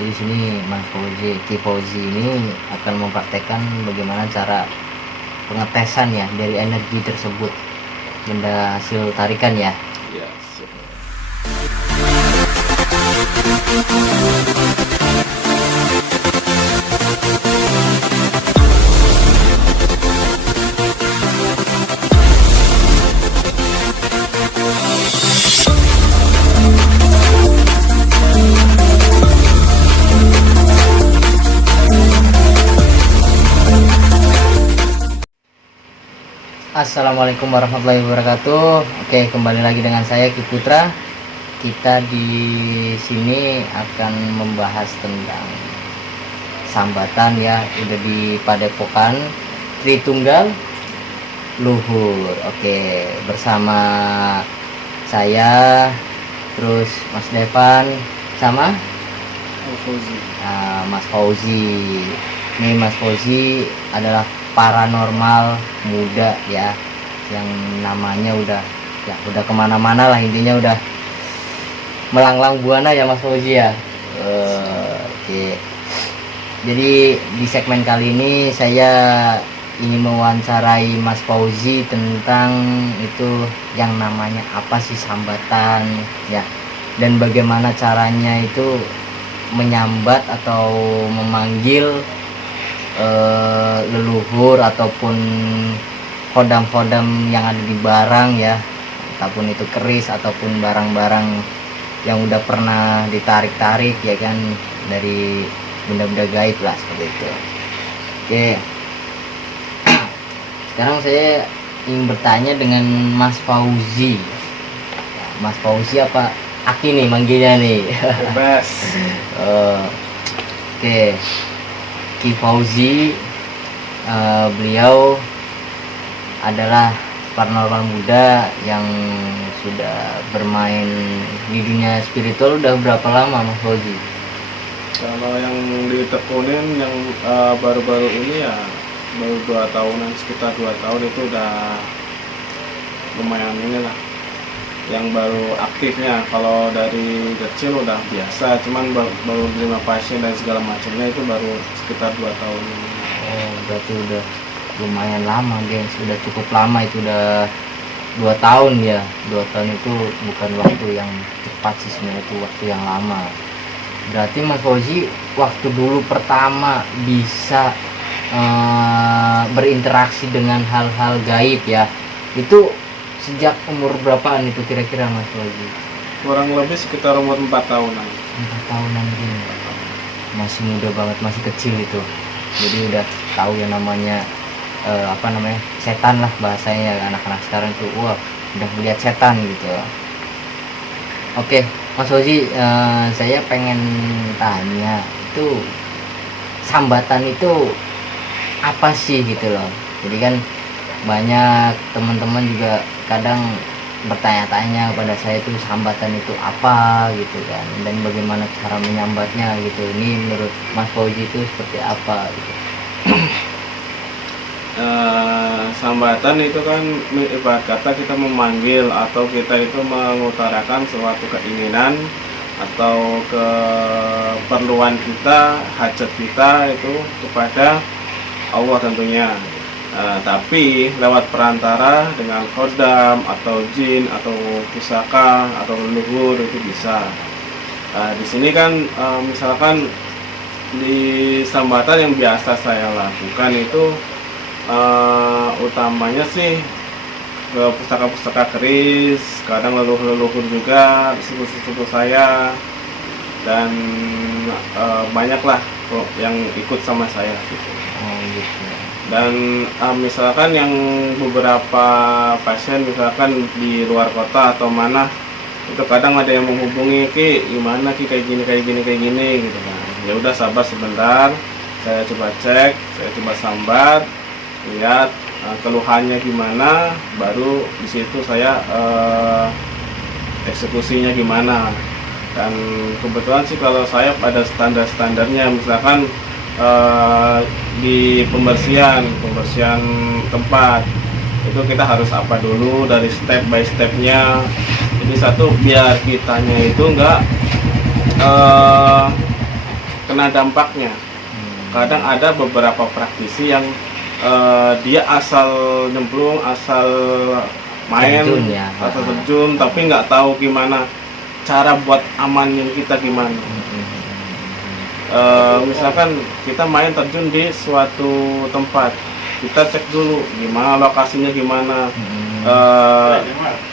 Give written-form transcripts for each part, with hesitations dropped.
Jadi sini Mas Fauzi, Ki Fauzi ini akan mempraktekkan bagaimana cara pengetesan ya dari energi tersebut, benda hasil tarikan ya. Ya. Assalamualaikum warahmatullahi wabarakatuh. Oke, kembali lagi dengan saya Ki Putra. Kita di sini akan membahas tentang sambatan ya, udah di Padepokan Tritunggal Luhur. Oke, bersama saya, terus Mas Devan sama Mas Fauzi. Ini Mas Fauzi adalah paranormal muda ya, yang namanya udah kemana-mana lah, intinya udah melanglang buana ya Mas Fauzi ya. Oke. Jadi di segmen kali ini saya ingin mewawancarai Mas Fauzi tentang itu yang namanya apa sih sambatan ya, dan bagaimana caranya itu menyambat atau memanggil leluhur ataupun kodam-kodam yang ada di barang ya, ataupun itu keris ataupun barang-barang yang udah pernah ditarik-tarik ya kan, dari benda-benda gaib lah seperti itu. Oke, sekarang saya ingin bertanya dengan Mas Fauzi. Mas Fauzi apa Aki nih manggilnya nih? Bebas. Oke. Ki Fauzi, beliau adalah paranormal muda yang sudah bermain di dunia spiritual udah berapa lama Mas Fauzi? Kalau yang ditekunin yang baru-baru ini ya baru 2 tahunan, sekitar 2 tahun itu udah lumayan inilah yang baru aktifnya. Kalau dari kecil udah biasa, cuman baru terima pasien dan segala macamnya itu baru sekitar 2 tahun ini. Oh, berarti udah lumayan lama gengs, sudah cukup lama, itu udah 2 tahun ya. 2 tahun itu bukan waktu yang cepat sih sebenarnya, itu waktu yang lama. Berarti Mas Fauzi waktu dulu pertama bisa berinteraksi dengan hal-hal gaib ya, itu sejak umur berapaan itu kira-kira Mas Fauzi? Kurang lebih sekitar umur 4 tahunan. 4 tahunan gini, masih muda banget, masih kecil itu. Jadi udah tahu yang namanya setan lah bahasanya anak-anak sekarang tuh, wah udah melihat setan gitu. Oke Mas Fauzi, saya pengen tanya, itu sambatan itu apa sih gitu loh. Jadi kan banyak teman-teman juga kadang bertanya-tanya pada saya itu sambatan itu apa gitu kan, dan bagaimana cara menyambatnya gitu. Ini menurut Mas Fauzi itu seperti apa gitu? Sambatan itu kan ibarat kata kita memanggil atau kita itu mengutarakan suatu keinginan atau keperluan kita, hajat kita itu kepada Allah tentunya. Tapi lewat perantara dengan kodam atau jin atau pusaka atau leluhur itu bisa. Di sini kan misalkan di sambatan yang biasa saya lakukan itu utamanya sih ke pusaka-pusaka keris, kadang leluhur-leluhur juga, sepupu-sepupu saya, dan banyaklah yang ikut sama saya gitu. Oh gitu. Dan misalkan yang beberapa pasien misalkan di luar kota atau mana, itu kadang ada yang menghubungi, Ki gimana Ki kayak gini gitu kan. Ya udah sabar sebentar, saya coba cek, saya coba sambat, lihat keluhannya gimana, baru di situ saya eksekusinya gimana. Dan kebetulan sih kalau saya pada standar-standarnya, misalkan di pembersihan tempat itu kita harus apa dulu dari step by stepnya. Jadi satu, biar kitanya itu enggak kena dampaknya. Kadang ada beberapa praktisi yang dia asal nyemplung, asal main, Terjun ya. asal terjun, tapi nggak tahu gimana cara buat amannya kita gimana. Misalkan kita main terjun di suatu tempat, kita cek dulu gimana lokasinya, gimana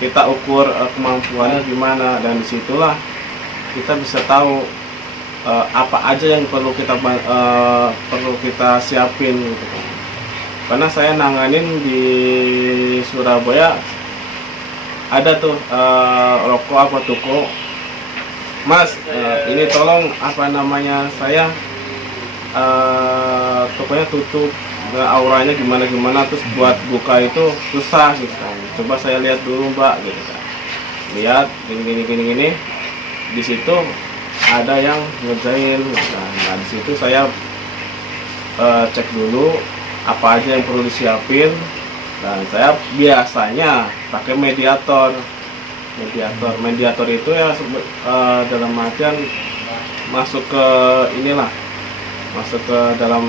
kita ukur kemampuannya gimana, dan disitulah kita bisa tahu apa aja yang perlu kita siapin gitu kan. Karena saya nanganin di Surabaya ada tuh rokok apa toko, Mas, ini tolong apa namanya, saya tokonya tutup, auranya gimana terus buat buka itu susah gitu kan. Coba saya lihat dulu Mbak gitu kan. Lihat gini. Di situ ada yang ngerjain. Nah, di situ saya cek dulu apa aja yang perlu disiapin, dan saya biasanya pakai mediator itu ya dalam artian masuk ke dalam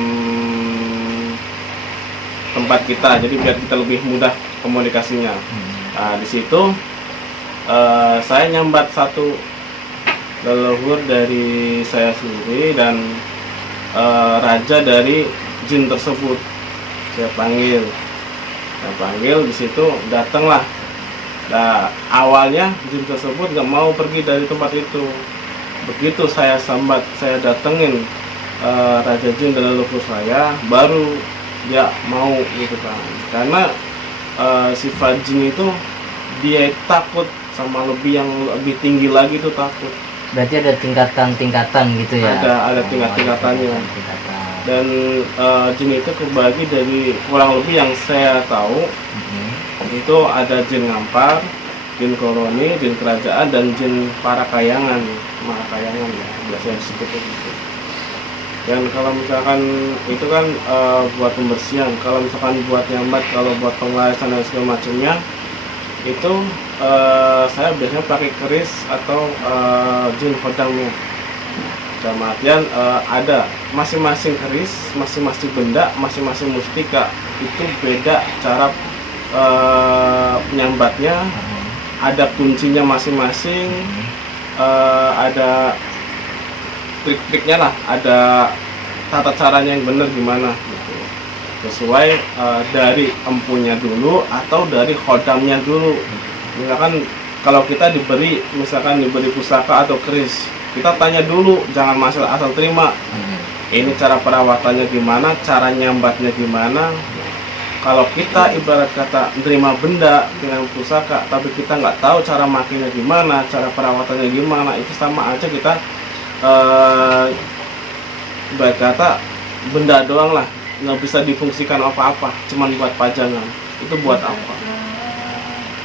tempat kita, jadi biar kita lebih mudah komunikasinya. Nah, di situ saya nyambat satu leluhur dari saya sendiri dan raja dari jin tersebut. Saya panggil di situ, datanglah. Nah, awalnya jin tersebut nggak mau pergi dari tempat itu. Begitu saya sambat, saya datengin raja jin dan leluhur saya, baru dia mau gitu kan. Karena sifat jin itu dia takut sama yang lebih tinggi lagi, itu takut. Berarti ada tingkatan gitu ya? Ada tingkatannya. Dan jin itu kebagi dari kurang lebih yang saya tahu, itu ada jin ngampar, jin koloni, jin kerajaan, dan jin parakayangan ya, biasanya disebut gitu. Dan kalau misalkan itu kan buat pembersihan, kalau misalkan buat nyambat, kalau buat pengelasan dan segala macamnya, itu saya biasanya pakai keris atau jin kodamnya. Dalam artian ada masing-masing keris, masing-masing benda, masing-masing mustika itu beda cara penyambatnya, ada kuncinya masing-masing, ada trik-triknya lah, ada tata caranya yang benar gimana gitu. Sesuai dari empunya dulu atau dari khodamnya dulu. Misalkan kalau kita diberi pusaka atau keris, kita tanya dulu, jangan masalah asal terima. Ini cara perawatannya gimana, cara nyambatnya gimana. Kalau kita ibarat kata menerima benda dengan pusaka, tapi kita nggak tahu cara makainya gimana, cara perawatannya gimana, itu sama aja kita ibarat kata benda doang lah, nggak bisa difungsikan apa-apa, cuman buat pajangan. Itu buat apa?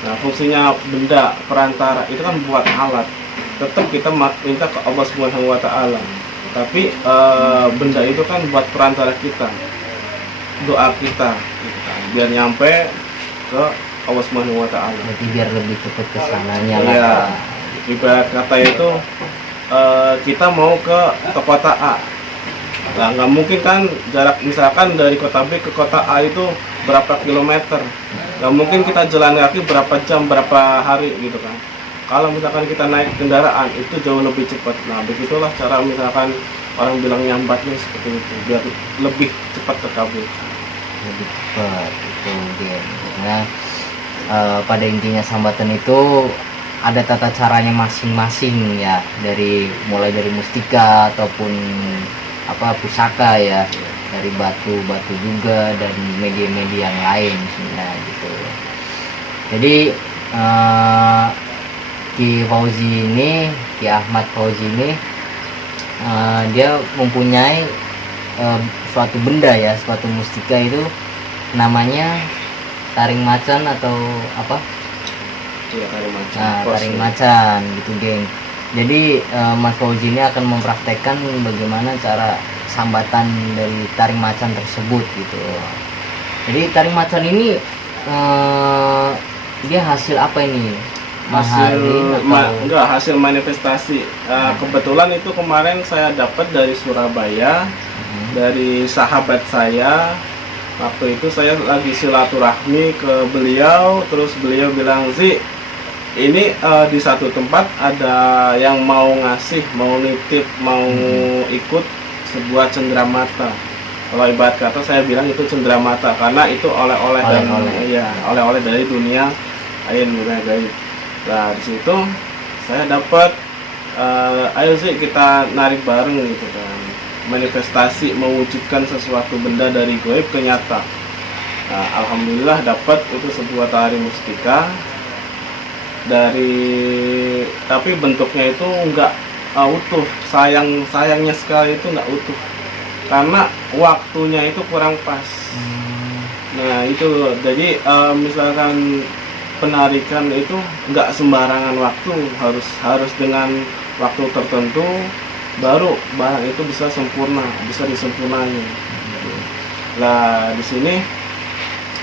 Nah, fungsinya benda perantara itu kan buat alat. Tetap kita minta ke Allah Subhanahu wa Ta'ala, tapi benda itu kan buat perantara kita, doa kita gitu kan, biar nyampe ke Allah Subhanahu wa Ta'ala. Berarti biar lebih cepat kesananya lah. Iya, ibarat kata itu kita mau ke kota A. Nah, nggak mungkin kan jarak misalkan dari kota B ke kota A itu berapa kilometer. Nggak mungkin kita jalan kaki berapa jam, berapa hari gitu kan. Kalau misalkan kita naik kendaraan itu jauh lebih cepat. Nah, begitulah cara misalkan orang bilang nyambatnya seperti itu, biar lebih cepat terkabul. Lebih cepat itu dia. Nah, pada intinya sambatan itu ada tata caranya masing-masing ya, mulai dari mustika ataupun pusaka ya, dari batu juga dan media-media yang lain sebenarnya gitu. Jadi Ki Ahmad Fauzi ini dia mempunyai suatu benda ya, suatu mustika itu namanya taring macan atau apa? Iya, taring macan. Nah, taring macan gitu, geng. Jadi Mas Fauzi ini akan mempraktekkan bagaimana cara sambatan dari taring macan tersebut gitu. Jadi taring macan ini dia hasil apa ini? Maharin atau enggak, hasil manifestasi. Kebetulan itu kemarin saya dapat dari Surabaya, dari sahabat saya. Waktu itu saya lagi silaturahmi ke beliau, terus beliau bilang, "Zi, ini di satu tempat ada yang mau ngasih, mau nitip, mau ikut sebuah cenderamata." Kalau ibarat kata saya bilang itu cenderamata karena itu oleh-oleh dan ya oleh-oleh dari dunia lain, dunia gaib. Nah, di situ saya dapat ayo sih kita narik bareng gitu kan. Manifestasi mewujudkan sesuatu benda dari gaib ke nyata. Nah, alhamdulillah dapat itu sebuah tari mustika tapi bentuknya itu enggak utuh. Sayangnya sekali itu enggak utuh. Karena waktunya itu kurang pas. Nah, itu jadi misalkan penarikan itu nggak sembarangan waktu, harus dengan waktu tertentu baru barang itu bisa sempurna, bisa disempurnakan. Nah, di sini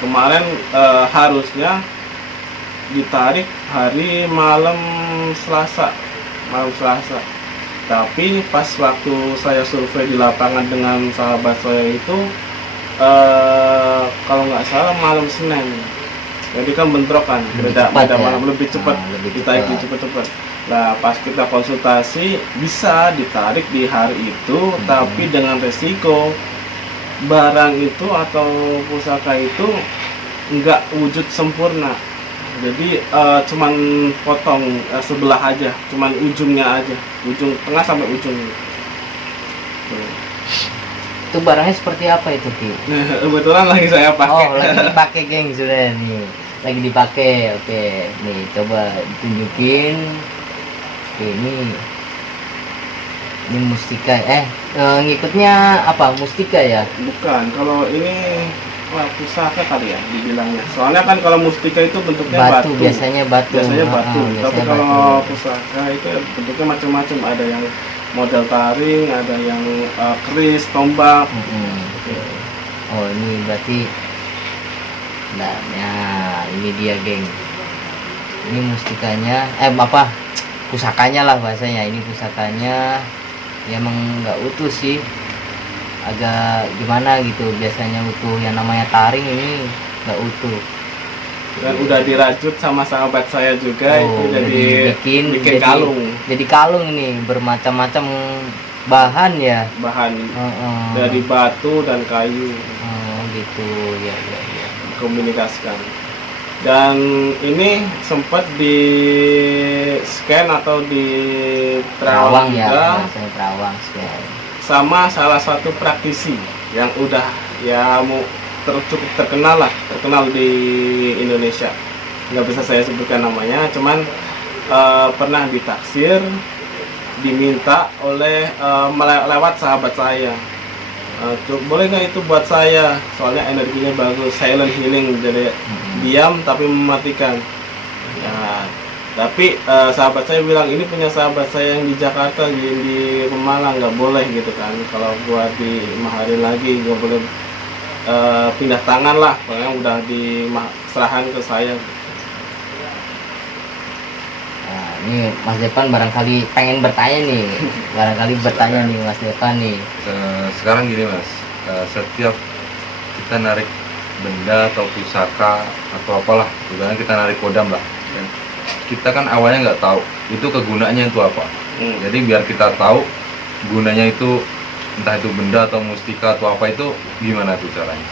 kemarin harusnya ditarik hari malam Selasa, tapi pas waktu saya survei di lapangan dengan sahabat saya itu kalau nggak salah malam Senin. Jadi kan bentrokan, beda malam, lebih cepat, ditarik cepat. Nah, pas kita konsultasi bisa ditarik di hari itu, tapi dengan resiko barang itu atau pusaka itu nggak wujud sempurna. Jadi cuman potong sebelah aja, cuman ujungnya aja, ujung tengah sampai ujung. Itu barangnya seperti apa itu, Ki? Kebetulan lagi saya pakai. Oh, lagi dipakai, geng, sudah nih. Lagi dipakai. Oke, nih coba tunjukin. Oke, ini mustika. Ngikutnya apa? Mustika ya? Bukan, kalau ini pusaka kali ya dibilangnya. Soalnya kan kalau mustika itu bentuknya batu. Biasanya batu. Tapi kalau pusaka itu bentuknya macam-macam. Ada yang model taring, ada yang keris, tombak. Oh, ini berarti ini dia, geng. Ini mustikanya, pusakanya lah bahasanya. Ini pusakanya ya emang nggak utuh sih, agak gimana gitu. Biasanya utuh, yang namanya taring ini nggak utuh. Dan udah dirajut sama sahabat saya juga, itu jadi bikin kalung. Jadi kalung ini bermacam-macam bahan ya. Bahan dari batu dan kayu. Gitu ya. Komunikasikan. Dan ini sempat di scan atau di terawang juga. Terawang scan. Sama salah satu praktisi yang udah ya cukup terkenal di Indonesia. Nggak bisa saya sebutkan namanya, cuman pernah ditaksir, diminta oleh lewat sahabat saya. Boleh nggak itu buat saya? Soalnya energinya bagus, silent healing, jadi diam tapi mematikan. Ya, tapi sahabat saya bilang ini punya sahabat saya yang di Jakarta, di Pemalang, nggak boleh gitu kan. Kalau buat dimaharin lagi nggak boleh. Pindah tangan lah, pokoknya udah diserahkan ke saya. Nah, ini Mas Depan barangkali pengen bertanya nih, Mas Depan nih. Sekarang gini Mas, setiap kita narik benda atau pusaka atau apalah, misalnya kita narik kodam lah, kan? Kita kan awalnya nggak tahu itu kegunaannya itu apa. Jadi biar kita tahu gunanya itu, entah itu benda atau mustika atau apa, itu gimana tuh caranya?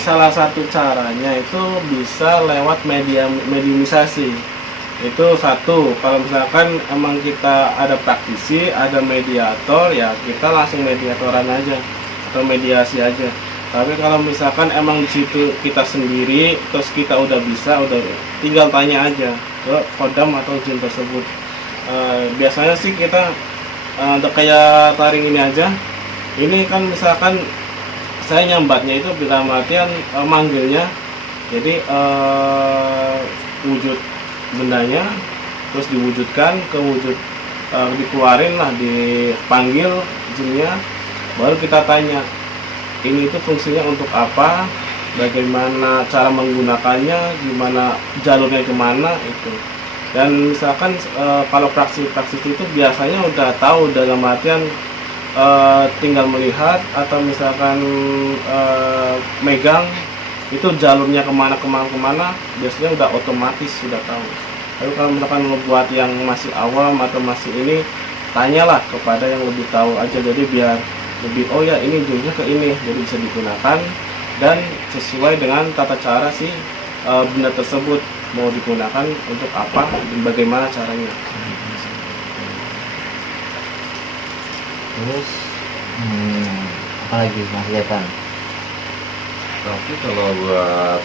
Salah satu caranya itu bisa lewat mediumisasi. Itu satu, kalau misalkan emang kita ada praktisi, ada mediator, ya kita langsung mediatoran aja atau mediasi aja. Tapi kalau misalkan emang di situ kita sendiri, terus kita udah tinggal tanya aja ke kodam atau jin tersebut. Biasanya sih kita kayak taring ini aja. Ini kan misalkan saya nyambatnya itu bila artian manggilnya, jadi wujud bendanya terus diwujudkan ke wujud, dikeluarin lah, dipanggil jinnya, baru kita tanya ini itu fungsinya untuk apa, bagaimana cara menggunakannya, gimana jalurnya kemana itu. Dan misalkan kalau praksis itu biasanya udah tahu dalam artian tinggal melihat atau misalkan megang itu jalurnya kemana, biasanya udah otomatis sudah tahu. Lalu kalau misalkan buat yang masih awam atau masih ini, tanyalah kepada yang lebih tahu aja, jadi biar lebih oh ya ini jalurnya ke ini, jadi bisa digunakan dan sesuai dengan tata cara si benda tersebut mau digunakan untuk apa dan bagaimana caranya. Terus apalagi Mas Setan? Tapi kalau buat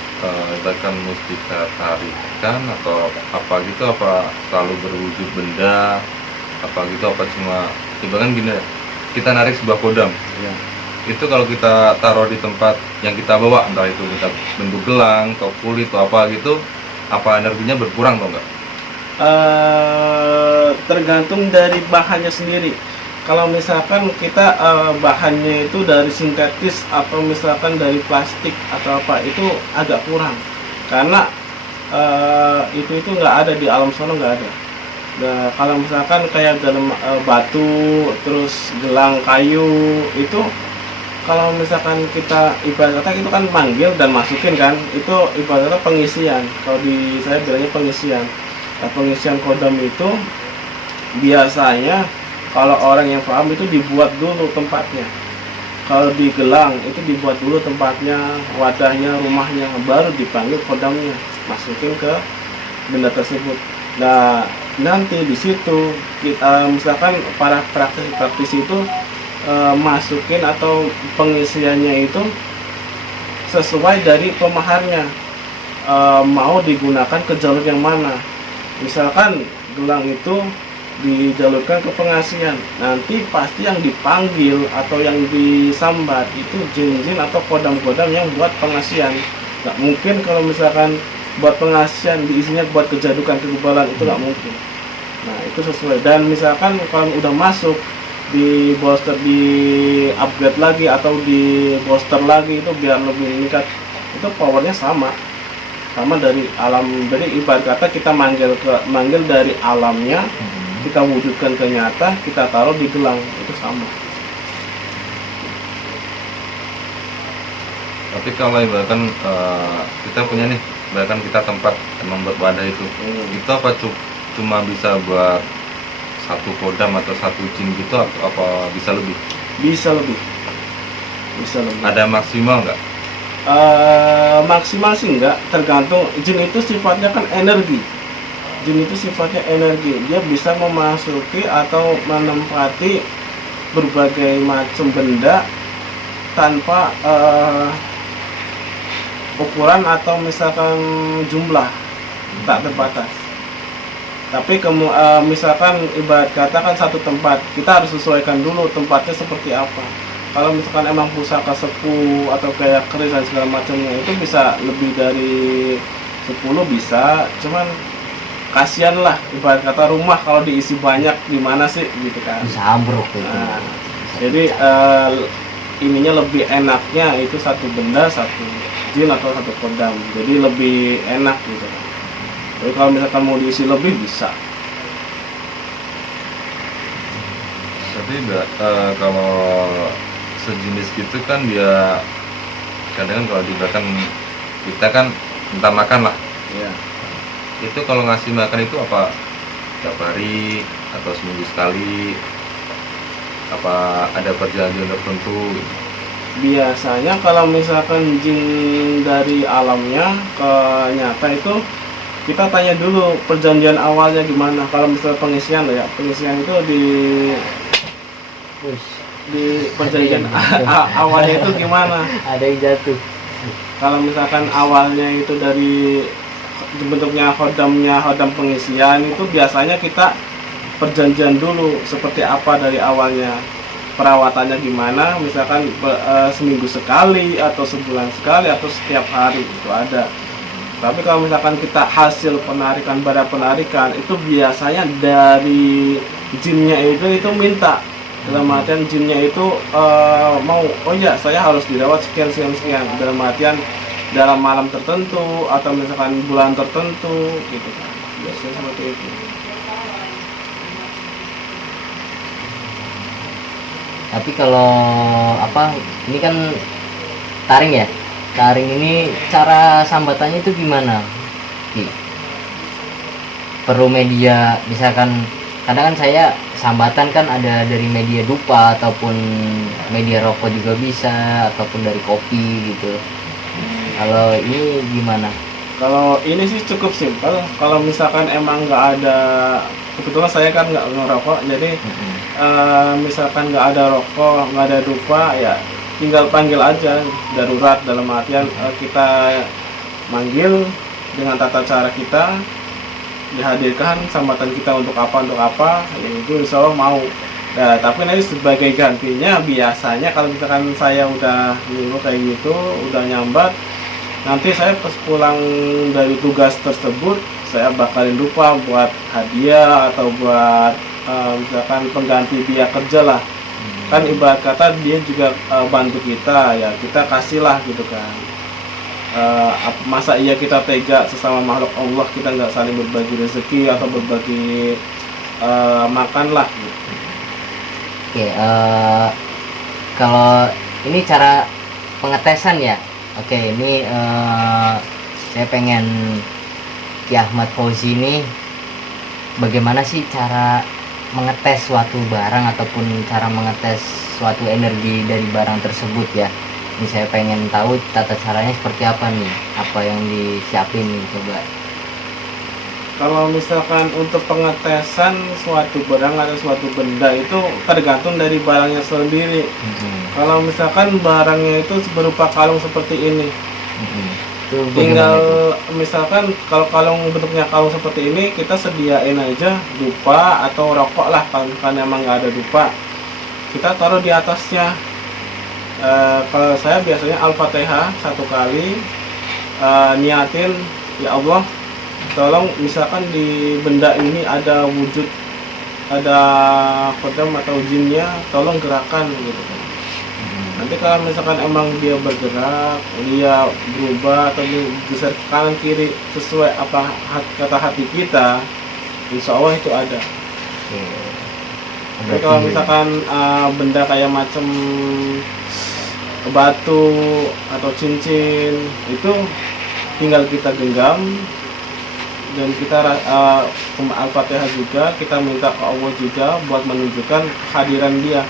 misalkan mustika tarikan atau apa gitu, apa selalu berwujud benda, apa gitu, apa cuma ibaratkan gini, kita narik sebuah kodam Ya. itu kalau kita taruh di tempat yang kita bawa, entah itu kita bentuk gelang atau kulit atau apa gitu, apa energinya berkurang atau enggak? Tergantung dari bahannya sendiri. Kalau misalkan kita bahannya itu dari sintetis atau misalkan dari plastik atau apa, itu agak kurang karena itu nggak ada di alam sana, nggak ada. Nah, kalau misalkan kayak dalam batu terus gelang kayu itu, kalau misalkan kita ibaratnya itu kan manggil dan masukin kan, itu ibaratnya pengisian. Kalau di saya bilangnya pengisian. Nah, pengisian kodam itu biasanya kalau orang yang paham itu dibuat dulu tempatnya. Kalau di gelang itu dibuat dulu tempatnya, wadahnya, rumahnya, baru dipanggil kodamnya, masukin ke benda tersebut. Nah, nanti di situ kita misalkan para praktisi itu masukin atau pengisiannya itu sesuai dari pemaharnya, mau digunakan ke jalur yang mana. Misalkan gelang itu dijalurkan ke pengasian, nanti pasti yang dipanggil atau yang disambat itu jin-jin atau kodam-kodam yang buat pengasian. Nggak mungkin kalau misalkan buat pengasian diisinya buat kejadukan, kegebalan, itu nggak mungkin. Nah, itu sesuai. Dan misalkan kalau udah masuk di booster, di upgrade lagi atau di booster lagi, itu biar lebih meningkat, itu powernya sama dari alam. Jadi ibarat kata kita manggil dari alamnya, kita wujudkan ke nyata, kita taruh di gelang, itu sama. Tapi kalau ibaratkan kita punya nih, ibaratkan kita tempat membuat wadah itu apa cuma bisa buat satu kodam atau satu jin gitu, atau apa bisa lebih? Bisa lebih. Ada maksimal nggak? Maksimal sih enggak, tergantung. Jin itu sifatnya kan energi. Dia bisa memasuki atau menempati berbagai macam benda tanpa ukuran atau misalkan jumlah, tak terbatas. Tapi misalkan ibarat kata kan satu tempat, kita harus sesuaikan dulu tempatnya seperti apa. Kalau misalkan emang pusaka sepuh atau kayak keris dan segala macamnya, itu bisa lebih dari 10 bisa, cuman kasihan lah, ibarat kata rumah kalau diisi banyak gimana sih gitu kan, Bisa ambruk gitu. nah, jadi ininya lebih enaknya itu satu benda, satu jin atau satu kodam, jadi lebih enak gitu kan. Jadi kalau misalkan mau diisi lebih bisa. Tapi kalau sejenis gitu kan dia kadang kalau dimakan, kita kan minta makan lah Ya. itu, kalau ngasih makan itu apa tiap hari atau seminggu sekali, apa ada perjanjian tertentu gitu? Biasanya kalau misalkan jin dari alamnya ke nyata itu kita tanya dulu perjanjian awalnya gimana. Kalau misalnya pengisian ya, pengisian itu di perjanjian awalnya itu gimana. Ada yang jatuh. Kalau misalkan awalnya itu dari bentuknya hodam pengisian, itu biasanya kita perjanjian dulu seperti apa dari awalnya, perawatannya gimana, misalkan seminggu sekali atau sebulan sekali atau setiap hari itu ada. Tapi kalau misalkan kita hasil penarikan, pada penarikan itu biasanya dari jinnya itu minta, dalam artian jinnya itu mau, oh ya saya harus dirawat sekian, dalam artian dalam malam tertentu atau misalkan bulan tertentu gitu kan, biasanya seperti itu. Tapi kalau apa, ini kan taring ya, taring ini cara sambatannya itu gimana, Ki? Perlu media, misalkan kadang kan saya sambatan kan ada dari media dupa ataupun media rokok juga bisa, ataupun dari kopi gitu. Kalau ini gimana? Kalau ini sih cukup simpel. Kalau misalkan emang nggak ada, kebetulan saya kan nggak ngerokok, jadi misalkan nggak ada rokok, nggak ada dupa, ya tinggal panggil aja darurat, dalam artian kita manggil dengan tata cara kita, dihadirkan sambatan kita untuk apa, ya itu insya Allah mau. Nah, tapi nanti sebagai gantinya biasanya kalau misalkan saya udah nyuruh kayak gitu, udah nyambat, nanti saya pas pulang dari tugas tersebut, saya bakalin dupa buat hadiah atau buat misalkan pengganti dia kerja lah. Kan ibarat kata dia juga bantu kita, ya kita kasihlah gitu kan. Masa iya kita tega sesama makhluk Allah, kita nggak saling berbagi rezeki atau berbagi makan lah gitu. Oke, kalau ini cara pengetesan ya. Oke, ini saya pengen Ki Ahmad Fauzi ini bagaimana sih cara mengetes suatu barang ataupun cara mengetes suatu energi dari barang tersebut ya. Ini saya pengen tahu tata caranya seperti apa nih, apa yang disiapin nih, coba. Kalau misalkan untuk pengetesan suatu barang atau suatu benda itu tergantung dari barangnya sendiri. Kalau misalkan barangnya itu berupa kalung seperti ini, Itu tinggal bagaimana itu? misalkan kalau kalung bentuknya kalung seperti ini, kita sediain aja dupa atau rokok lah. Kalau misalkan emang nggak ada dupa, kita taruh di atasnya. Kalau saya biasanya Al-Fatihah 1 kali, niatin, ya Allah, tolong misalkan di benda ini ada wujud, ada kodam atau jinnya, tolong gerakan gitu kan. Nanti kalau misalkan emang dia bergerak, dia berubah atau dia geser ke kanan kiri sesuai apa kata hati kita, insya Allah itu ada. Oke. Tapi kalau misalkan benda kayak macam batu atau cincin, itu tinggal kita genggam dan kita Al-Fatihah juga, kita minta ke Allah juga buat menunjukkan kehadiran dia.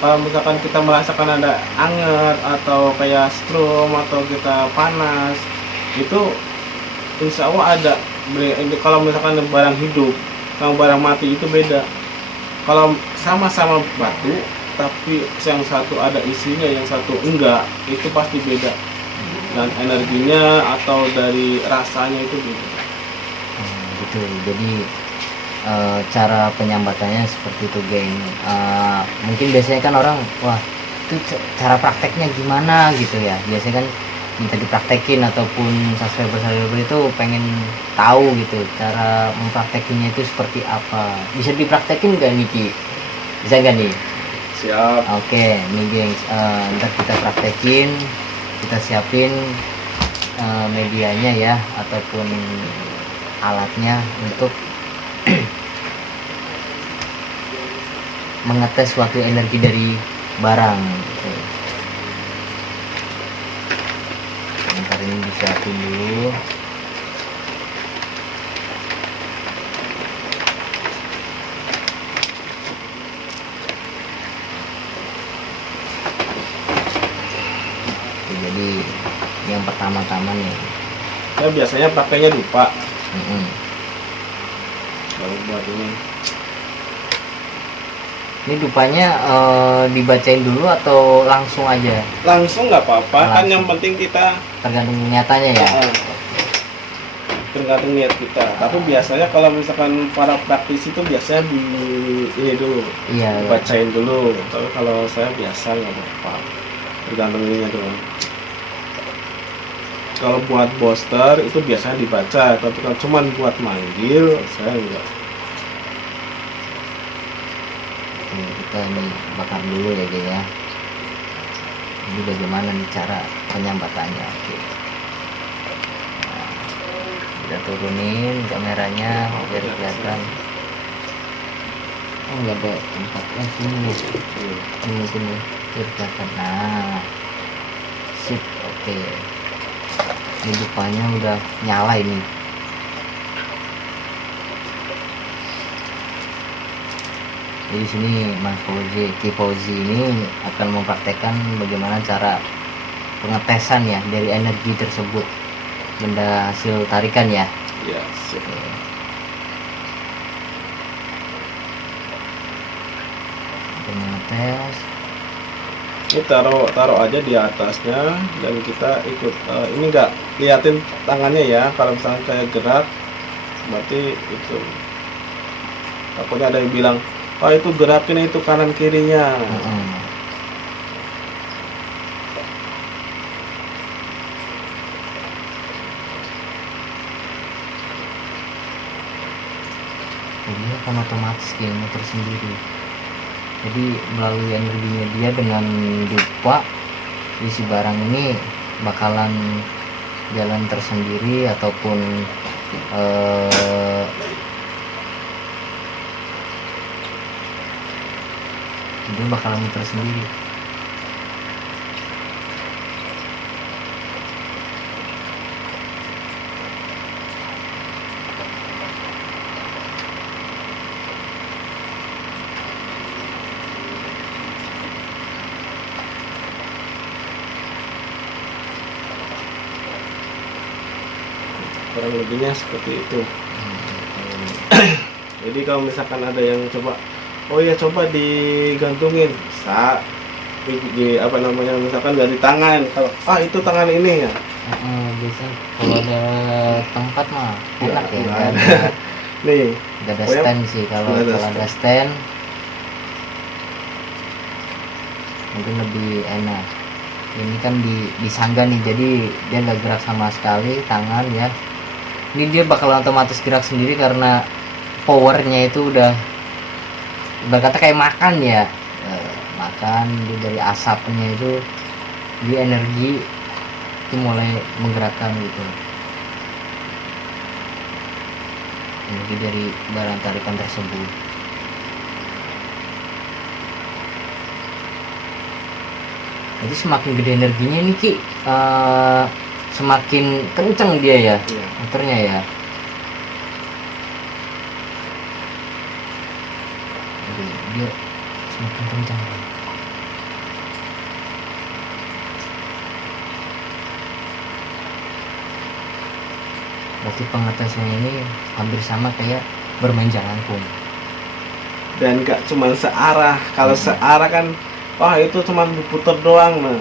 Kalau misalkan kita merasakan ada anget atau kayak strom atau kita panas, itu insya Allah ada. Kalau misalkan barang hidup sama barang mati itu beda. Kalau sama-sama batu tapi yang satu ada isinya, yang satu enggak, itu pasti beda. Dan energinya atau dari rasanya itu beda. Gitu. Jadi cara penyambatannya seperti itu, geng. Mungkin biasanya kan orang, wah itu cara prakteknya gimana gitu ya. Biasanya kan minta dipraktekin ataupun subscriber itu pengen tahu gitu cara mempraktekinnya itu seperti apa. Bisa dipraktekin nggak nih, Ki? Bisa nggak nih? Siap. Oke, nih gengs, ntar kita praktekin, kita siapin medianya ya ataupun alatnya untuk mengetes suatu energi dari barang. Ntar ini disiapin dulu. Oke, jadi yang pertama-tama nih, Saya biasanya pakainya dupa. Kalau buat ini dupanya dibacain dulu atau langsung aja? langsung nggak apa-apa, kan Langsung. yang penting kita Tergantung nyatanya ya. tergantung niat kita. Tapi biasanya kalau misalkan para praktisi itu biasanya di ini dulu, Iya. bacain dulu. Tapi kalau saya biasa nggak apa-apa, tergantung ininya doang. Kalau buat booster itu biasanya dibaca, tapi kalau cuman buat manggil saya enggak. Oke, kita ini bakar dulu ya geng ya. Ini bagaimana nih cara penyambatannya. Oke. Kita turunin kameranya biar kelihatan. Oh nggak ada tempatnya sini nih. Sini biar kelihatan. Nah, sip, oke. Ini depannya udah nyala ini. Jadi sini Mas Fauzi, Ki Fauzi ini akan mempraktekkan bagaimana cara pengetesan ya dari energi tersebut, benda hasil tarikan ya. Ya, sip. Untuk mengetes. Ini taruh aja di atasnya dan kita ikut. Ini nggak liatin tangannya ya. Kalau misalnya kayak gerak, berarti itu. Takutnya ada yang bilang, oh itu gerakin itu kanan kirinya. Dia akan otomatis kayak muter sendiri. Jadi melalui energinya dia dengan dupa isi barang ini bakalan jalan tersendiri ataupun dia bakalan muter sendiri. Kurang lebihnya seperti itu. Jadi kalau misalkan ada yang coba, oh ya coba digantungin, bisa di apa namanya, misalkan dari tangan, kalau itu tangan ini ya. Bisa kalau ada tempat mah enak ya, nggak nggak ada. ada, Nih, nggak ada pokoknya stand sih. Kalau nggak ada ada stand mungkin lebih enak. Ini kan disangga nih, jadi dia nggak gerak sama sekali tangan ya. Ini dia bakal otomatis gerak sendiri karena powernya itu udah berkata kayak makan ya. Makan dia dari asapnya itu, dia energi itu mulai menggerakkan gitu. Energi dari barang tarikan tersebut. Jadi semakin gede energinya nih Ki, semakin kenceng dia ya, Iya. muternya ya. Jadi dia semakin kenceng. Berarti pengetesannya ini hampir sama kayak bermain jalangkung. Dan nggak cuma searah. Kalau searah kan, wah itu cuma diputer doang. Nah,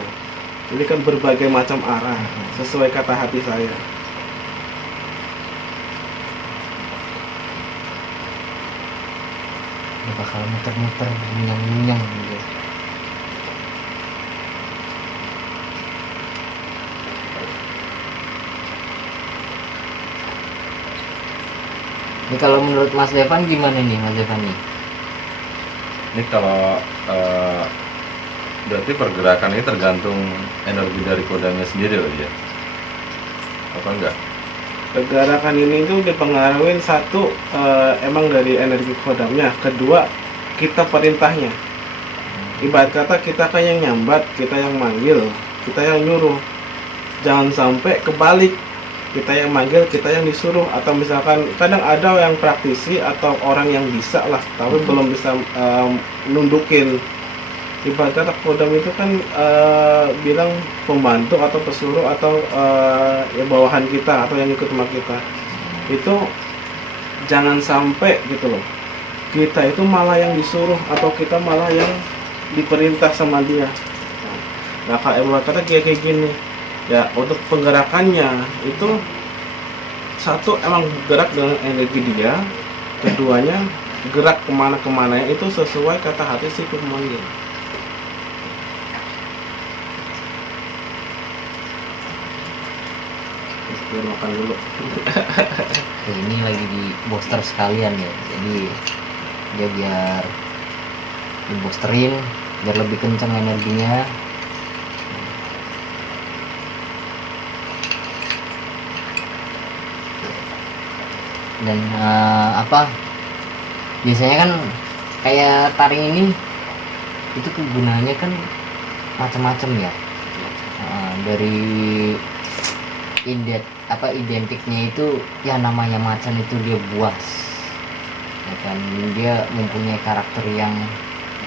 ini kan berbagai macam arah sesuai kata hati saya. Dia bakal muter-muter, munyang-munyang gitu. Ini kalau menurut Mas Devan gimana nih Mas Devan nih? Ini kalau berarti pergerakan ini tergantung energi dari kodamnya sendiri loh ya? Apa enggak? Pergerakan ini tuh dipengaruhi satu, emang dari energi kodamnya. Kedua, kita perintahnya. Ibarat kata kita kan yang nyambat, kita yang manggil, kita yang nyuruh. Jangan sampai kebalik, kita yang manggil, kita yang disuruh. Atau misalkan kadang ada yang praktisi atau orang yang bisa lah, tapi belum bisa nundukin. Ibarat kata kodam itu kan bilang pembantu atau pesuruh atau ya bawahan kita atau yang ikut sama kita. Itu jangan sampai gitu loh, kita itu malah yang disuruh atau kita malah yang diperintah sama dia. Nah kalau ibarat kata kayak gini ya, untuk penggerakannya itu satu emang gerak dengan energi dia, keduanya gerak kemana-kemana itu sesuai kata hati si pemanggil. Biar makan dulu. Oke, ini lagi di booster sekalian ya, jadi dia biar di boosterin biar lebih kencang energinya. Dan apa biasanya kan kayak taring ini itu kegunaannya kan macam-macam ya. Dari identiknya itu ya, namanya macan itu dia buas ya kan, dia mempunyai karakter yang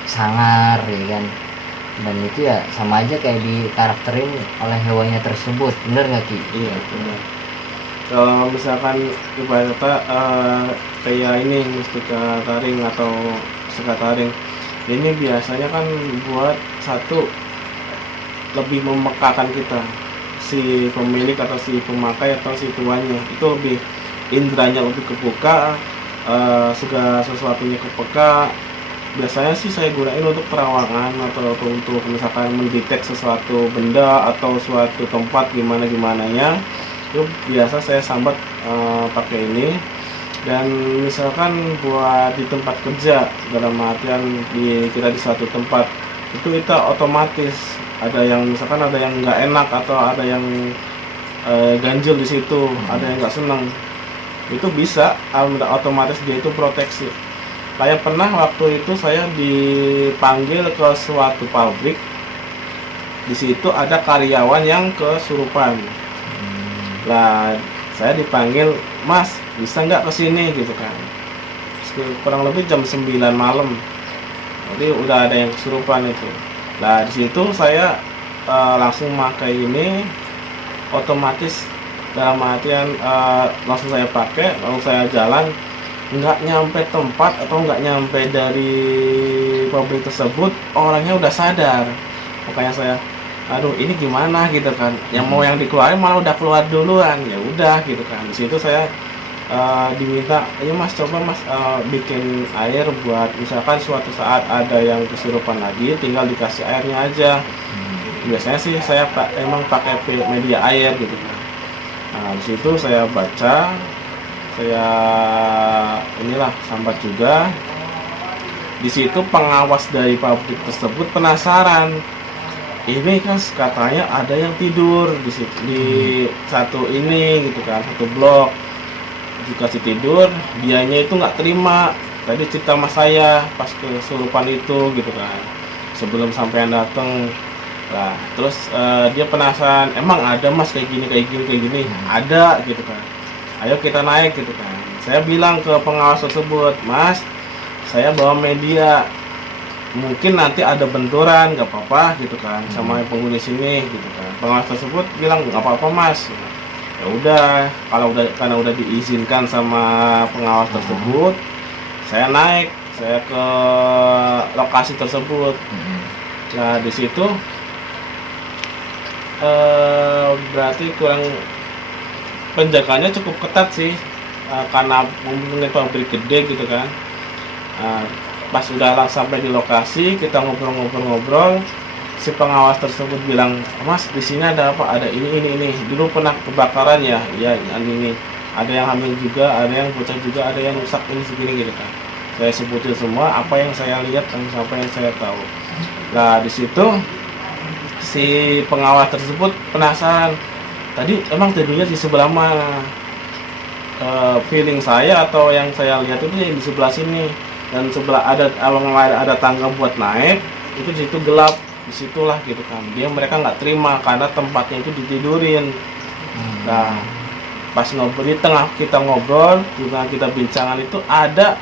sangar ya kan, dan itu ya sama aja kayak dikarakterin oleh hewannya tersebut, bener nggak Ki? Iya benar. Kalau misalkan ibarat kata kayak ini mustika taring atau seka taring, ini biasanya kan buat satu lebih memekakan kita, si pemilik atau si pemakai atau si tuannya itu lebih indranya lebih kebuka, segala sesuatunya kepeka. Biasanya sih saya gunain untuk perawangan atau untuk misalkan mendetek sesuatu benda atau suatu tempat gimana gimananya, itu biasa saya sambat pakai ini. Dan misalkan buat di tempat kerja, dalam artian kita di suatu tempat itu kita otomatis ada yang misalkan ada yang nggak enak atau ada yang ganjil di situ, ada yang nggak senang, itu bisa otomatis dia itu proteksi. Kayak pernah waktu itu saya dipanggil ke suatu pabrik, di situ ada karyawan yang kesurupan. Lah saya dipanggil, Mas bisa nggak kesini gitu kan, kurang lebih jam 9 malam, jadi udah ada yang kesurupan itu. Nah di situ saya langsung pakai ini, otomatis dalam artian langsung saya pakai, langsung saya jalan, nggak nyampe tempat atau nggak nyampe dari pabrik tersebut orangnya udah sadar. Makanya saya, aduh ini gimana gitu kan, yang mau yang dikeluarin malah udah keluar duluan, ya udah gitu kan. Di situ saya diminta, ya Mas coba Mas bikin air buat misalkan suatu saat ada yang kesurupan lagi, tinggal dikasih airnya aja. Biasanya sih saya emang pakai media air gitu kan. Nah di situ saya baca, saya inilah sambat juga. Di situ pengawas dari pabrik tersebut penasaran, ini kan katanya ada yang tidur di situ, di satu ini gitu kan, satu blok dikasih tidur, dianya itu nggak terima. Tadi cerita mas saya pas kesurupan itu gitu kan, sebelum sampean datang. Nah terus dia penasaran, emang ada Mas kayak gini kayak gini kayak gini? Ada gitu kan, ayo kita naik gitu kan. Saya bilang ke pengawas tersebut, Mas saya bawa media, mungkin nanti ada benturan, nggak apa-apa gitu kan sama penghuni sini gitu kan. Pengawas tersebut bilang nggak apa-apa Mas. Ya udah, kalau karena udah diizinkan sama pengawas tersebut, saya naik, saya ke lokasi tersebut. Nah di situ berarti kurang, penjagaannya cukup ketat sih, karena mempunyai pabrik gede gitu kan. Pas udah sampai di lokasi, kita ngobrol-ngobrol, si pengawas tersebut bilang, Mas di sini ada apa? Ada ini. Dulu pernah kebakaran ya, ya ini. Ada yang hamil juga, ada yang bocah juga, ada yang rusak ini segini gitu kan. Saya sebutin semua apa yang saya lihat dan apa yang saya tahu. Nah di situ si pengawas tersebut penasaran, tadi emang tidurnya di sebelah mana? Feeling saya atau yang saya lihat itu yang di sebelah sini, dan sebelah ada tangga buat naik, itu di situ gelap. Disitulah gitu kan, mereka nggak terima karena tempatnya itu ditidurin. Nah pas ngobrol, di tengah kita ngobrol juga kita bincangan itu ada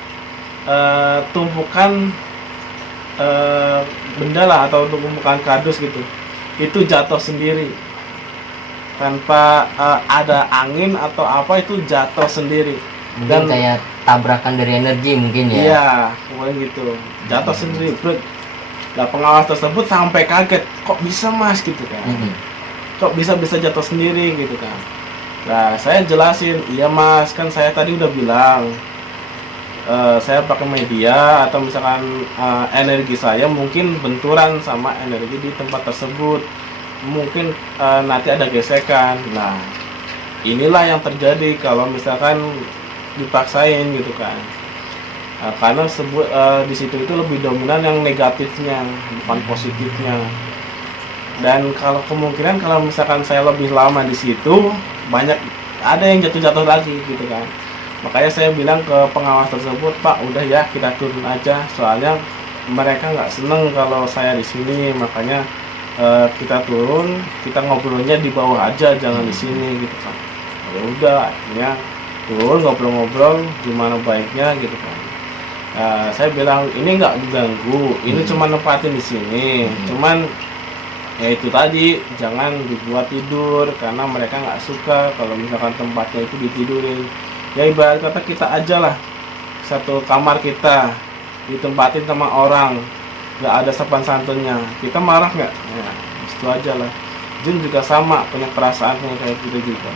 tumpukan benda lah, atau tumpukan kardus gitu, itu jatuh sendiri tanpa ada angin atau apa, itu jatuh sendiri. Mungkin kayak tabrakan dari energi mungkin ya. Iya mungkin gitu, jatuh sendiri bro. Nah pengawas tersebut sampai kaget, kok bisa Mas gitu kan, kok bisa jatuh sendiri gitu kan. Nah saya jelasin, iya Mas kan saya tadi udah bilang saya pakai media atau misalkan energi saya mungkin benturan sama energi di tempat tersebut, mungkin nanti ada gesekan. Nah inilah yang terjadi kalau misalkan dipaksain gitu kan. Karena di situ itu lebih dominan yang negatifnya, bukan positifnya. Dan kalau kemungkinan kalau misalkan saya lebih lama di situ, banyak ada yang jatuh lagi gitu kan. Makanya saya bilang ke pengawas tersebut, Pak, udah ya kita turun aja, soalnya mereka nggak seneng kalau saya di sini. Makanya kita turun, kita ngobrolnya di bawah aja, jangan di sini gitu kan. Ya udah, akhirnya turun ngobrol-ngobrol gimana baiknya gitu kan. Saya bilang ini nggak diganggu, ini cuma nempatin di sini, cuman ya itu tadi, jangan dibuat tidur karena mereka nggak suka kalau misalkan tempatnya itu ditidurin. Ya ibarat kata kita aja lah, satu kamar kita ditempatin sama orang, nggak ada sopan santunnya, kita marah nggak? Ya, itu aja lah. Jin juga sama, punya perasaan kayak gitu juga.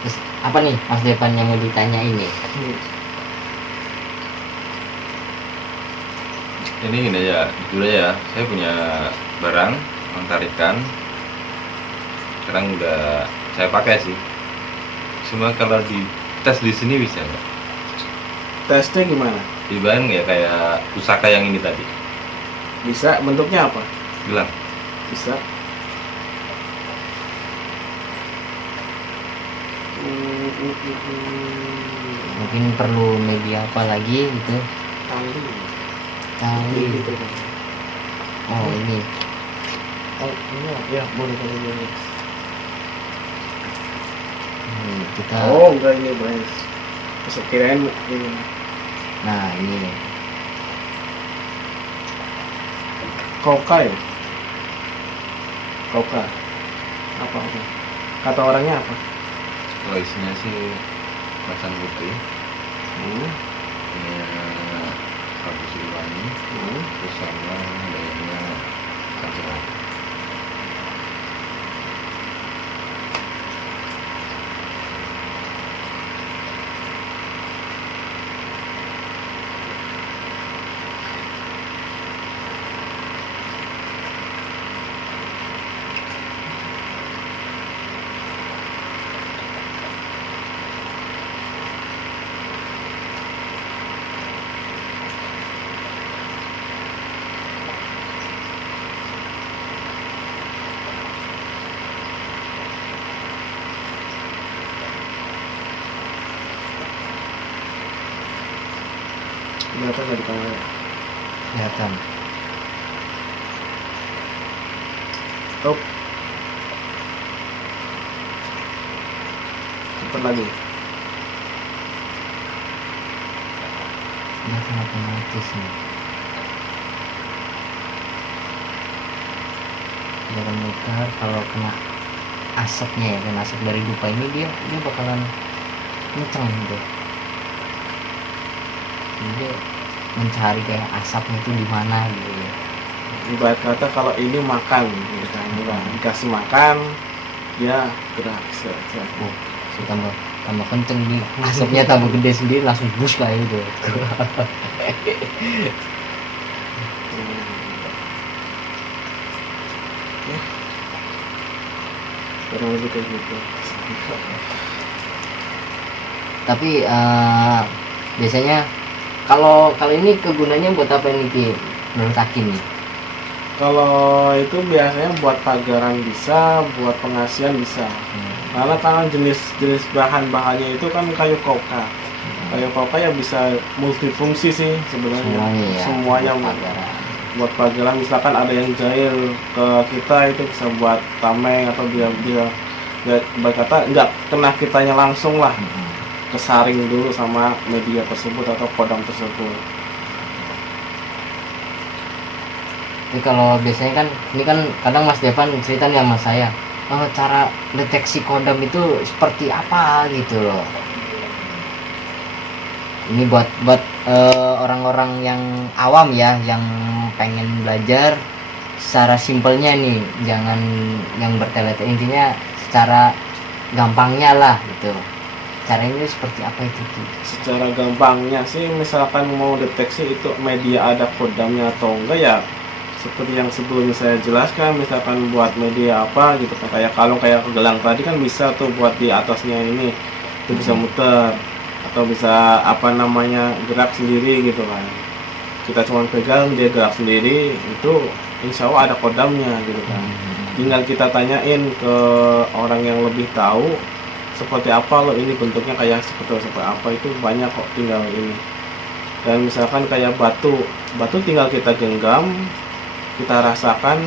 Terus apa nih Mas Devan yang mau ditanya ini? Ini gini ya, jujur aja, saya punya barang mentarikan. Sekarang udah saya pakai sih. Cuma kalau di tes di sini bisa nggak? Tesnya gimana? Dibayang ya kayak pusaka yang ini tadi. Bisa, bentuknya apa? Gelang. Bisa. Mungkin perlu media apa lagi gitu? Tali. Gitu kan. Oh ini. Oh, ini ya, boleh. Kita. Oh, enggak, ini Bres. Masuk kirain ini. Nah ini. Koka ya? Koka. Apa? Kata orangnya apa? Kalau isinya sih macan putih, punya Prabu Siliwangi, terus sama dayanya Kanjeng. Kelihatan nggak di kamera? Kelihatan. Stop. Cepat lagi. Kelihatan otomatis nih. Jangan mutar, kalau kena asapnya ya, kena asap dari dupa ini dia bakalan kenceng gitu. Jadi mencari kayak asapnya itu di mana gitu ya. Ibarat kata kalau ini makan, gitu kan, dikasih makan, dia gerak. Oh, tambah kenceng nih, asapnya tambah gede sendiri, langsung bus kayak gitu. Kurang lebih kayak gitu. Tapi biasanya kalau ini kegunaannya buat apa ini Ki? Menurut Aki nih? Kalau itu biasanya buat pagaran bisa, buat pengasian bisa. Karena jenis bahan-bahannya itu kan kayu koka. Kayu koka ya bisa multifungsi sih sebenarnya. Semuanya buat pagaran. Misalkan ada yang jahil ke kita, itu bisa buat tameng atau dia berkata nggak kena kitanya langsung lah. Kesaring dulu sama media tersebut atau kodam tersebut. Jadi kalau biasanya kan, ini kan kadang Mas Devan cerita nih sama saya, cara deteksi kodam itu seperti apa gitu loh. Ini buat orang-orang yang awam ya, yang pengen belajar secara simpelnya nih, jangan yang bertele-tele, intinya secara gampangnya lah gitu. Caranya seperti apa itu? Secara gampangnya sih, misalkan mau deteksi itu media ada kodamnya atau enggak ya seperti yang sebelumnya saya jelaskan. Misalkan buat media apa gitu kan, kayak kalung, kayak gelang tadi kan bisa tuh buat di atasnya ini itu bisa muter atau bisa apa namanya gerak sendiri gitu kan. Kita cuma pegang dia gerak sendiri, itu insya Allah ada kodamnya gitu kan. Tinggal kita tanyain ke orang yang lebih tahu seperti apa loh ini bentuknya, kayak seperti apa, itu banyak kok, tinggal ini. Dan misalkan kayak batu tinggal kita genggam, kita rasakan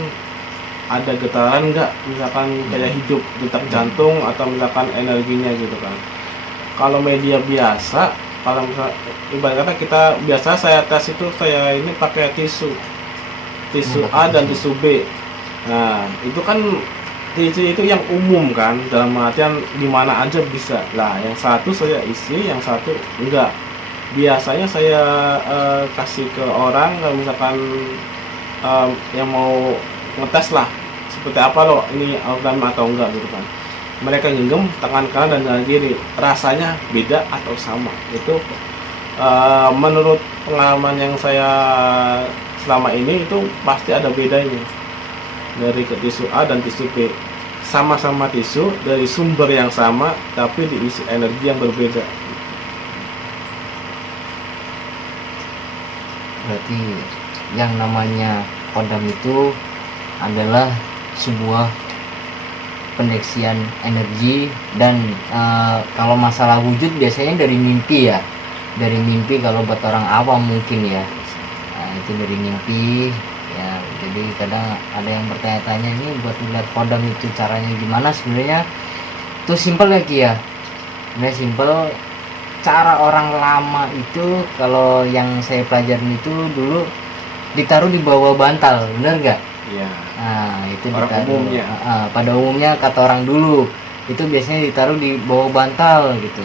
ada getaran nggak, misalkan kayak hidup, detak jantung, atau misalkan energinya gitu kan. Kalau media biasa, kalau misal ibarat kata kita biasa, saya tes itu, saya ini pakai tisu A dan tisu B. Nah itu kan tisu itu yang umum kan, dalam artian di mana aja bisa. Lah yang satu saya isi, yang satu enggak. Biasanya saya kasih ke orang kalau misalkan yang mau ngetes lah seperti apa loh ini organ atau enggak gitu kan. Mereka genggam tangan kanan dan tangan kiri, rasanya beda atau sama. Itu menurut pengalaman yang saya selama ini, itu pasti ada bedanya dari ke tisu A dan tisu B. Sama-sama tisu dari sumber yang sama, tapi diisi energi yang berbeda. Berarti yang namanya kodam itu adalah sebuah pendeksian energi, dan kalau masalah wujud biasanya dari mimpi ya, dari mimpi kalau buat orang awam mungkin ya. Nah, itu dari mimpi ya. Jadi kadang ada yang bertanya-tanya, ini buat melihat kodam itu caranya gimana. Sebenarnya itu simpel ya Ki ya, sebenarnya simpel. Cara orang lama itu, kalau yang saya pelajarin itu dulu ditaruh di bawah bantal, bener nggak? Iya. Nah itu Orang ditaruh, umumnya. pada umumnya kata orang dulu itu biasanya ditaruh di bawah bantal gitu.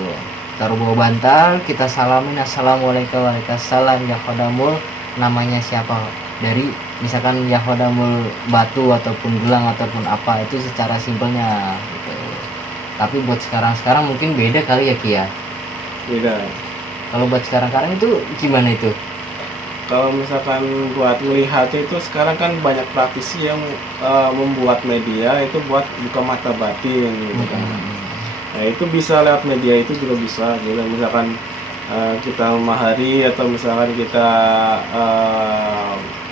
Taruh bawah bantal, kita salamin, assalamualaikum, waalaikumsalam ya khodamul, namanya siapa, dari misalkan ya khodamul batu ataupun gelang ataupun apa, itu secara simpelnya gitu. Tapi buat sekarang mungkin beda kali ya Ki ya. Beda. Kalau buat sekarang itu gimana itu? Kalau misalkan buat melihat itu, sekarang kan banyak praktisi yang membuat media itu buat buka mata batin gitu kan. Nah itu bisa lewat media, itu juga bisa gitu. Misalkan kita memahari, atau misalkan kita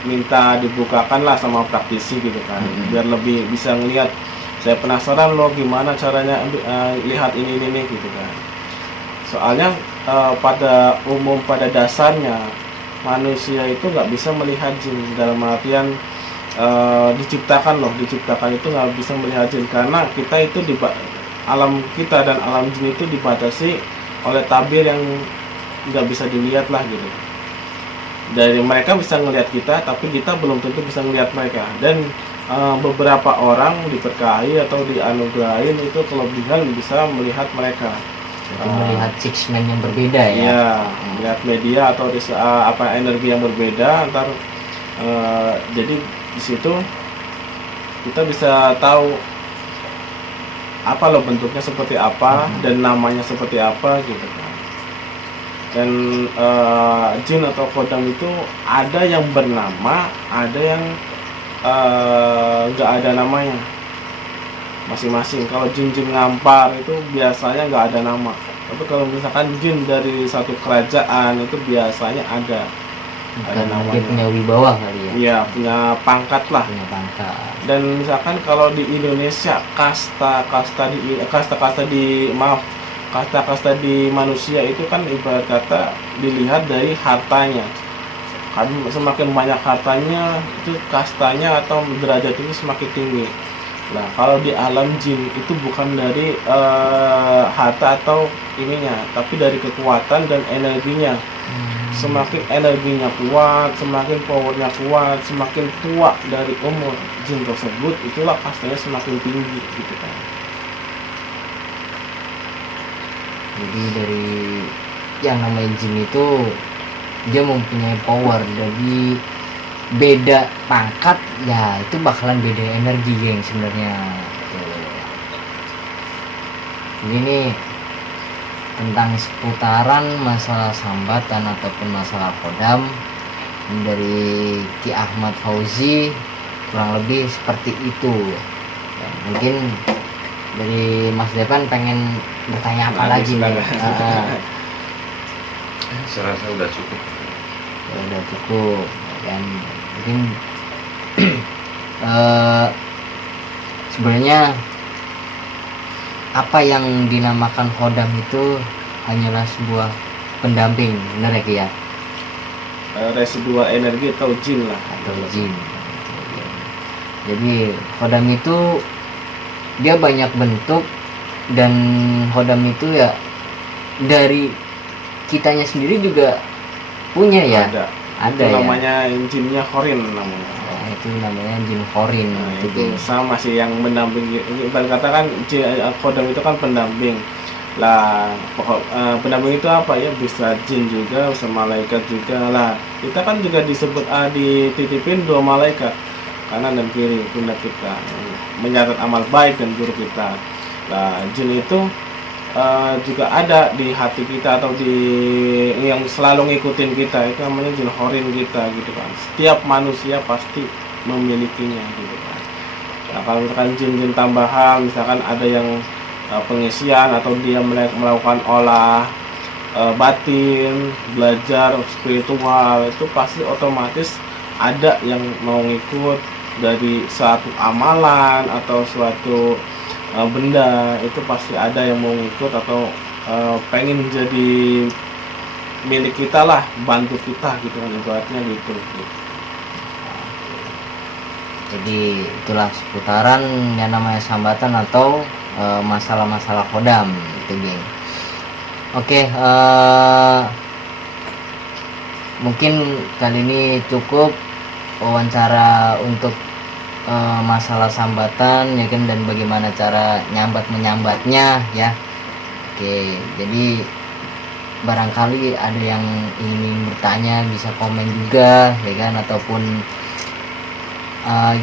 minta dibukakan lah sama praktisi gitu kan, biar lebih bisa ngelihat. Saya penasaran loh gimana caranya lihat ini gitu kan. Soalnya pada dasarnya manusia itu nggak bisa melihat jin, dalam artian diciptakan itu nggak bisa melihat jin, karena kita itu alam kita dan alam jin itu dibatasi oleh tabir yang nggak bisa dilihat lah gitu. Dari mereka bisa ngelihat kita, tapi kita belum tentu bisa ngelihat mereka. Dan beberapa orang diberkahi atau dianugerahin itu kelebihan bisa melihat mereka. Jadi melihat six man yang berbeda ya. Iya, melihat media atau energi yang berbeda antar. Jadi di situ kita bisa tahu apa loh bentuknya seperti apa, dan namanya seperti apa gitu kan. Dan jin atau kodam itu ada yang bernama, ada yang nggak ada namanya. Masing-masing. Kalau jin-jin ngampar itu biasanya nggak ada nama. Tapi kalau misalkan jin dari satu kerajaan itu biasanya ada namanya. Dia punya wibawa kali ya. Iya, punya pangkat lah. Punya pangkat. Dan misalkan kalau di Indonesia kasta-kasta di manusia itu kan ibarat kata dilihat dari hartanya. Kan semakin banyak hartanya, itu kastanya atau derajat itu semakin tinggi. Nah, kalau di alam jin itu bukan dari harta atau ininya, tapi dari kekuatan dan energinya. Semakin energinya kuat, semakin powernya kuat, semakin tua dari umur jin tersebut, itulah kastanya semakin tinggi gitu kan. Jadi dari yang namanya jin itu dia mempunyai power, jadi beda pangkat ya itu bakalan beda energi geng sebenarnya. Jadi ini tentang seputaran masalah sambatan ataupun masalah kodam dari Ki Ahmad Fauzi, kurang lebih seperti itu. Ya, mungkin dari Mas Devan pengen bertanya apa lagi nih? Saya rasa udah cukup. Ya, udah cukup kan. Mungkin sebenarnya apa yang dinamakan khodam itu hanyalah sebuah pendamping, benar ya Ki ya? Residual energi atau jin lah. Atau jin. Jadi khodam itu dia banyak bentuk, dan khodam itu ya dari kitanya sendiri juga punya ya. Ada Itu ya. namanya jinnya Khorin namanya. Nah, itu namanya jin khorin. Nah, Itu, itu geng. sama sih yang mendamping. Ibarat kata kan khodam itu kan pendamping. Lah pendamping itu apa ya, bisa jin juga, bisa malaikat juga lah. Kita kan juga disebut dititipin 2 malaikat, kanan dan kiri pundak kita, mencatat amal baik dan buruk kita. Nah, jin itu juga ada di hati kita atau di yang selalu ngikutin kita, itu namanya jin khorin kita gitu kan. Setiap manusia pasti memilikinya gitu kan. Nah, kalau misalkan jin-jin tambahan, misalkan ada yang pengisian atau dia melakukan olah batin, belajar spiritual, itu pasti otomatis ada yang mau ngikut dari suatu amalan atau suatu benda, itu pasti ada yang mau ngikut atau pengen jadi milik kita lah, bantu kita gitu kan, ibaratnya gitu. Jadi itulah seputaran yang namanya sambatan atau masalah-masalah khodam itu, geng. Oke, mungkin kali ini cukup wawancara untuk masalah sambatan ya kan, dan bagaimana cara menyambatnya ya. Oke, jadi barangkali ada yang ingin bertanya bisa komen juga ya kan, ataupun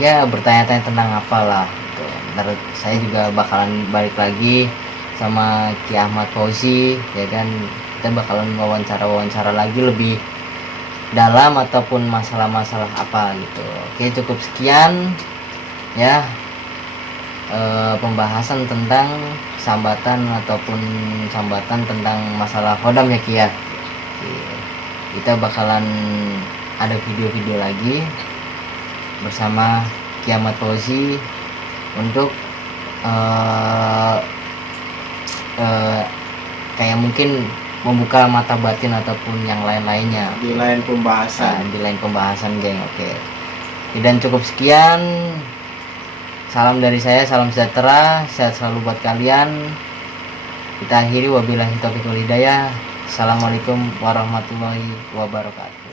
ya bertanya-tanya tentang apalah gitu. Ntar saya juga bakalan balik lagi sama Ki Ahmad Fauzi ya kan, kita bakalan wawancara lagi lebih dalam ataupun masalah-masalah apa gitu. Oke, cukup sekian ya pembahasan tentang sambatan ataupun sambatan tentang masalah khodam ya Ki ya. Kita bakalan ada video-video lagi bersama Ki Ahmad Fauzi untuk kayak mungkin membuka mata batin ataupun yang lain-lainnya Di lain pembahasan. di lain pembahasan, geng. Oke. Dan cukup sekian. Salam dari saya, salam sejahtera, sehat selalu buat kalian. Kita akhiri, wabillahi taufiq wal hidayah. Assalamualaikum warahmatullahi wabarakatuh.